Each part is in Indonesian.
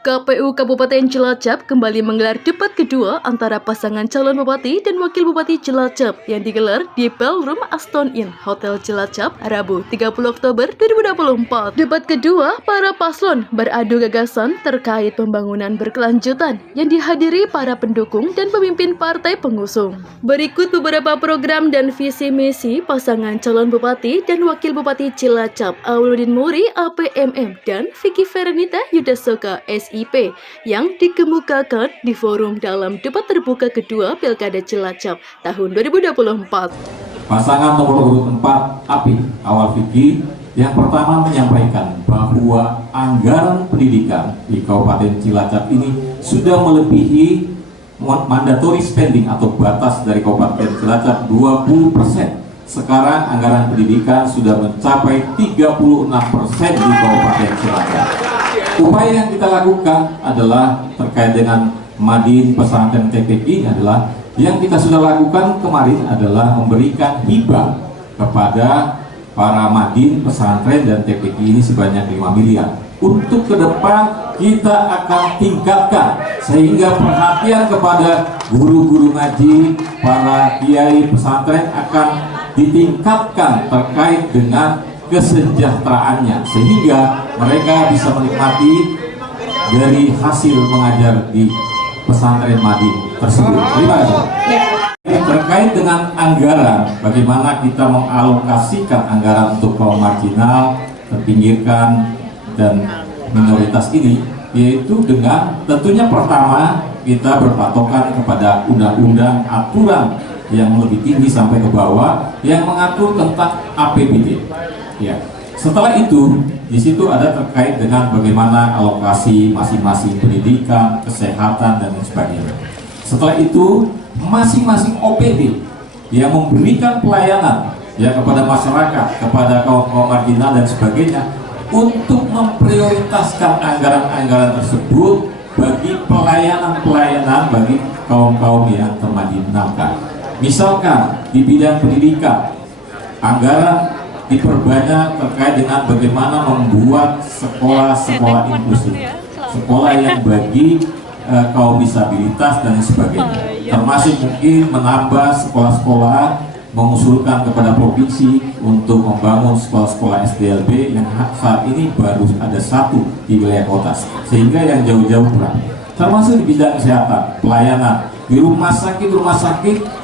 KPU Kabupaten Cilacap kembali menggelar debat kedua antara pasangan calon bupati dan wakil bupati Cilacap yang digelar di Ballroom Aston Inn Hotel Cilacap, Rabu 30 Oktober 2024. Debat kedua, para paslon beradu gagasan terkait pembangunan berkelanjutan yang dihadiri para pendukung dan pemimpin partai pengusung. Berikut beberapa program dan visi misi pasangan calon bupati dan wakil bupati Cilacap, Auludin Muri, APMM, dan Vicky Ferenita Yudasoka, SIP, yang dikemukakan di forum dalam debat terbuka kedua Pilkada Cilacap tahun 2024. Pasangan nomor urut 4 API Awal Vicky yang pertama menyampaikan bahwa anggaran pendidikan di Kabupaten Cilacap ini sudah melebihi mandatory spending atau batas dari Kabupaten Cilacap 20%. Sekarang anggaran pendidikan sudah mencapai 36% di Kabupaten Cilacap. Upaya yang kita lakukan adalah terkait dengan Madin Pesantren TPI adalah yang kita sudah lakukan kemarin adalah memberikan hibah kepada para Madin Pesantren dan TPI ini sebanyak 5 miliar. Untuk ke depan kita akan tingkatkan sehingga perhatian kepada guru-guru ngaji, para kiai pesantren akan ditingkatkan terkait dengan kesejahteraannya sehingga mereka bisa menikmati dari hasil mengajar di pesantren Madin tersebut. Terima kasih. Terkait dengan anggaran, bagaimana kita mengalokasikan anggaran untuk kaum marginal, terpinggirkan dan minoritas ini, yaitu dengan tentunya pertama kita berpatokan kepada undang-undang aturan yang lebih tinggi sampai ke bawah yang mengatur tentang APBD. Ya. Setelah itu, di situ ada terkait dengan bagaimana alokasi masing-masing pendidikan, kesehatan dan lain sebagainya. Setelah itu, masing-masing OPD yang memberikan pelayanan ya kepada masyarakat, kepada kaum marginal dan sebagainya untuk memprioritaskan anggaran-anggaran tersebut bagi pelayanan-pelayanan bagi kaum-kaum yang termarginalkan. Misalkan di bidang pendidikan, anggaran diperbanyak terkait dengan bagaimana membuat sekolah-sekolah inklusif, sekolah yang bagi kaum disabilitas dan sebagainya, termasuk mungkin menambah sekolah-sekolah, mengusulkan kepada provinsi untuk membangun sekolah-sekolah SDLB yang saat ini baru ada 1 di wilayah kota, sehingga yang jauh-jauh kurang. Termasuk di bidang kesehatan, pelayanan di rumah sakit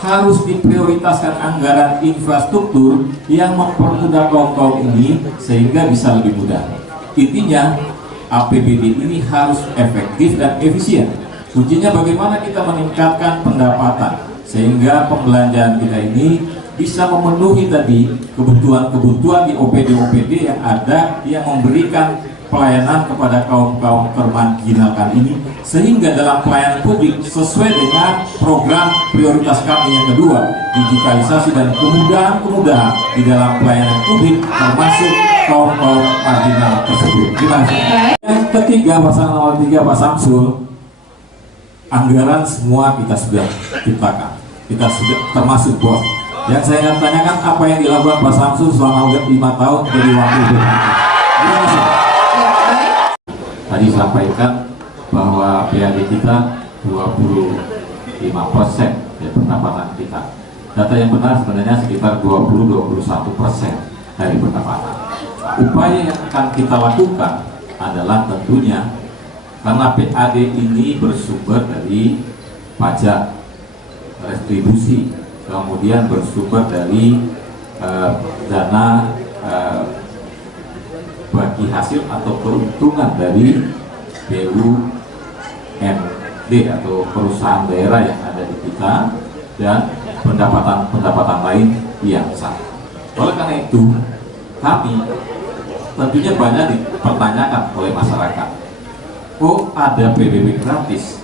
harus diprioritaskan anggaran infrastruktur yang mempermudah kaum-kaum ini sehingga bisa lebih mudah. Intinya APBD ini harus efektif dan efisien. Kuncinya bagaimana kita meningkatkan pendapatan sehingga pembelanjaan kita ini bisa memenuhi tadi kebutuhan-kebutuhan di OPD-OPD yang ada yang memberikan pelayanan kepada kaum-kaum termarginalkan ini, sehingga dalam pelayanan publik sesuai dengan program prioritas kami yang kedua, digitalisasi dan kemudahan-kemudahan di dalam pelayanan publik termasuk kaum-kaum marginal tersebut. Terima kasih. Yang ketiga, pasangan nomor 3 Pak Samsul, anggaran semua kita sudah ciptakan, kita sudah termasuk bos. Yang saya akan tanyakan apa yang dilakukan Pak Samsul selama 5 tahun dari wakil bupati. Terima kasih. Tadi sampaikan bahwa PAD kita 25% dari pendapatan kita. Data yang benar sebenarnya sekitar 20-21% dari pendapatan. Upaya yang akan kita lakukan adalah tentunya karena PAD ini bersumber dari pajak, retribusi, kemudian bersumber dari dana bagi hasil atau keuntungan dari BUMD atau perusahaan daerah yang ada di kita dan pendapatan lain yang sah. Oleh karena itu, kami tentunya banyak dipertanyakan oleh masyarakat. Kok ada PBB gratis?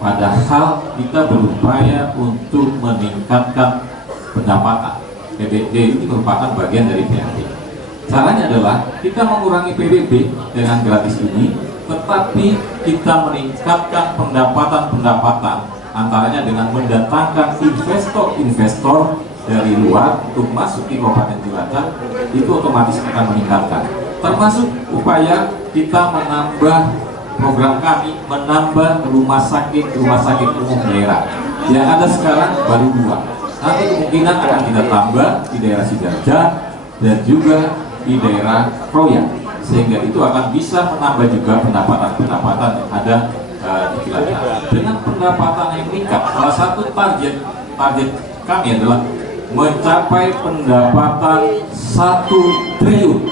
Padahal kita berupaya untuk meningkatkan pendapatan. PBB ini merupakan bagian dari PAD. Caranya adalah kita mengurangi PBB dengan gratis ini, tetapi kita meningkatkan pendapatan-pendapatan antaranya dengan mendatangkan investor-investor dari luar untuk masuk di Kabupaten Cilacap, itu otomatis akan meningkatkan. Termasuk upaya kita menambah program kami menambah rumah sakit umum daerah. Yang ada sekarang baru 2. Nanti kemungkinan akan kita tambah di daerah Sidoarjo dan juga di daerah Kroya, sehingga itu akan bisa menambah juga pendapatan yang ada di Cilacap. Dengan pendapatan yang meningkat, salah satu target kami adalah mencapai pendapatan 1 triliun,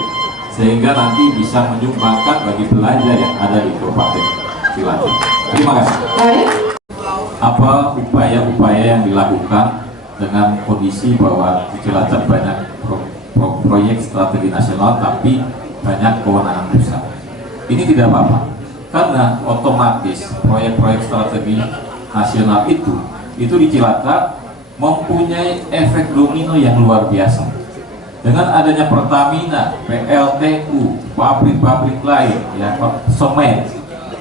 sehingga nanti bisa menyumbangkan bagi belanja yang ada di Kabupaten Cilacap. Terima kasih. Apa upaya-upaya yang dilakukan dengan kondisi bahwa di Cilacap banyak proyek strategi nasional tapi banyak kewenangan pusat? Ini tidak apa-apa, karena otomatis proyek-proyek strategi nasional itu di Cilacap mempunyai efek domino yang luar biasa. Dengan adanya Pertamina, PLTU, pabrik-pabrik lain, ya, semen,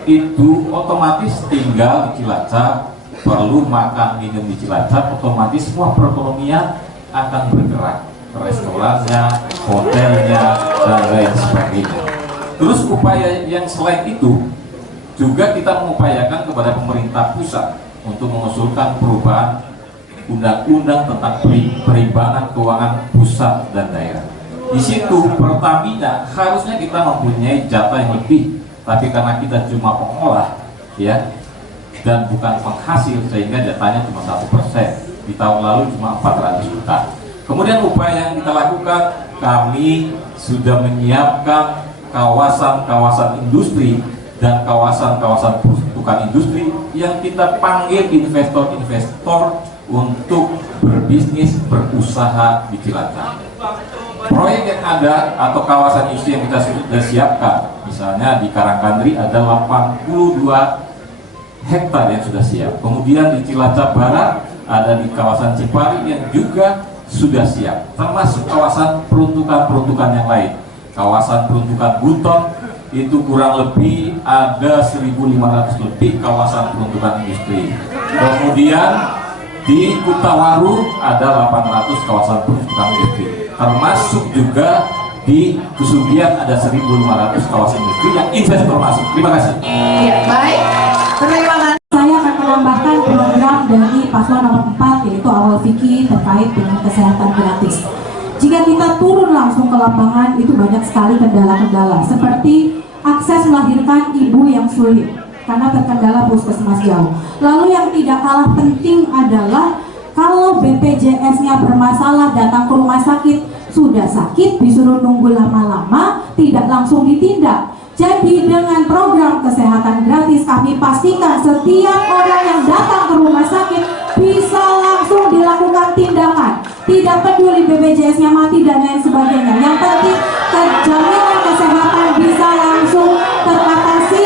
itu otomatis tinggal di Cilacap, perlu makan minum di Cilacap, otomatis semua perekonomian akan bergerak, restorannya, hotelnya, dan lain sebagainya. Terus upaya yang selain itu juga kita mengupayakan kepada pemerintah pusat untuk mengusulkan perubahan undang-undang tentang perimbangan keuangan pusat dan daerah. Di situ Pertamina harusnya kita mempunyai jatah yang lebih, tapi karena kita cuma pengolah, ya, dan bukan penghasil, sehingga jatahnya cuma 1%. Di tahun lalu cuma 400 juta. Kemudian upaya yang kita lakukan, kami sudah menyiapkan kawasan-kawasan industri dan kawasan-kawasan peruntukan industri yang kita panggil investor-investor untuk berbisnis, berusaha di Cilacap. Proyek yang ada atau kawasan industri yang kita sudah siapkan, misalnya di Karangkandri ada 82 hektar yang sudah siap. Kemudian di Cilacap Barat ada di kawasan Cipari yang juga sudah siap, termasuk kawasan peruntukan yang lain. Kawasan peruntukan Buton itu kurang lebih ada 1.500 lebih kawasan peruntukan industri. Kemudian di Kutawaru ada 800 kawasan peruntukan industri, termasuk juga di Kusubian ada 1.500 kawasan industri yang investor masuk. Terima kasih. Ya, baik. Terima kasih. Saya akan menambahkan program dari paslon nomor 4, yaitu awal fikih terkait dengan kesehatan gratis. Jika kita turun langsung ke lapangan, itu banyak sekali kendala-kendala, seperti akses melahirkan ibu yang sulit karena terkendala puskesmas jauh. Lalu yang tidak kalah penting adalah kalau BPJS-nya bermasalah, datang ke rumah sakit, sudah sakit, disuruh nunggu lama-lama, tidak langsung ditindak. Jadi dengan program kesehatan gratis, kami pastikan setiap orang yang datang ke rumah sakit bisa langsung dilakukan tindakan. Tidak peduli BPJS-nya mati dan lain sebagainya. Yang penting jaminan kesehatan bisa langsung teratasi,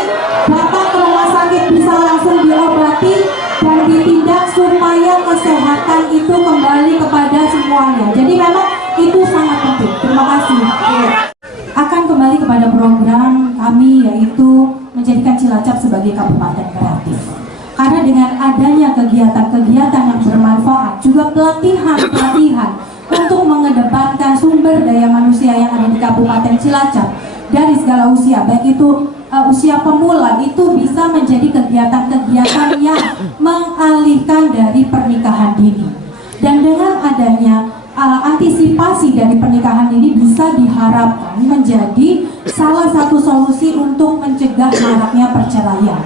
datang ke rumah sakit bisa langsung diobati dan ditindak supaya kesehatan itu kembali kepada semuanya. Jadi memang itu sangat penting. Terima kasih. Akan kembali kepada program kami, yaitu menjadikan Cilacap sebagai kabupaten kreatif. Karena dengan adanya kegiatan-kegiatan yang bermanfaat, juga pelatihan untuk mengedepankan sumber daya manusia yang ada di Kabupaten Cilacap dari segala usia, baik itu usia pemula, itu bisa menjadi kegiatan-kegiatan yang mengalihkan dari pernikahan dini. Dan dengan adanya antisipasi dari pernikahan ini bisa diharapkan menjadi salah satu solusi untuk mencegah maraknya perceraian.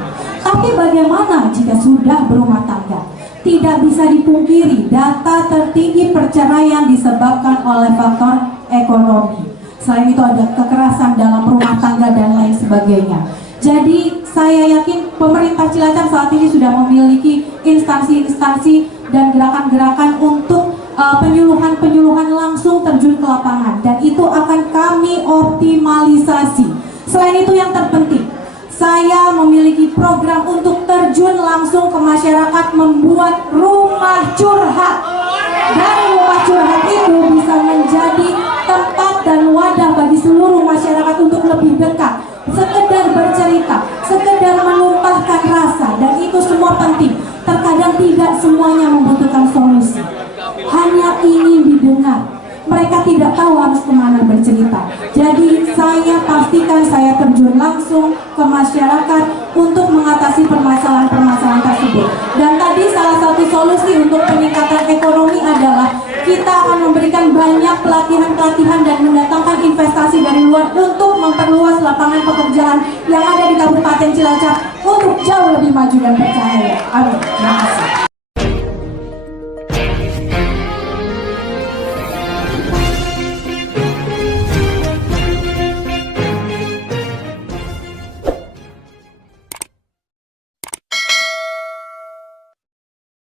Tapi bagaimana jika sudah berumah tangga? Tidak bisa dipungkiri, data tertinggi perceraian disebabkan oleh faktor ekonomi. Selain itu ada kekerasan dalam rumah tangga dan lain sebagainya. Jadi saya yakin pemerintah Cilacap saat ini sudah memiliki instansi-instansi dan gerakan-gerakan untuk penyuluhan langsung terjun ke lapangan, dan itu akan kami optimalisasi. Selain itu yang terpenting, saya memiliki program untuk terjun langsung ke masyarakat, membuat rumah curhat. Dari rumah curhat itu bisa menjadi tempat dan wadah bagi seluruh masyarakat untuk lebih dekat, sekedar bercerita, sekedar menumpahkan rasa, dan itu semua penting. Terkadang tidak semuanya membutuhkan solusi, hanya ingin didengar. Mereka tidak tahu harus kemana bercerita. Jadi saya pastikan saya terjun langsung ke masyarakat untuk mengatasi permasalahan-permasalahan tersebut. Dan tadi salah satu solusi untuk peningkatan ekonomi adalah kita akan memberikan banyak pelatihan-pelatihan dan mendatangkan investasi dari luar untuk memperluas lapangan pekerjaan yang ada di Kabupaten Cilacap untuk jauh lebih maju dan percaya. Amin. Terima kasih.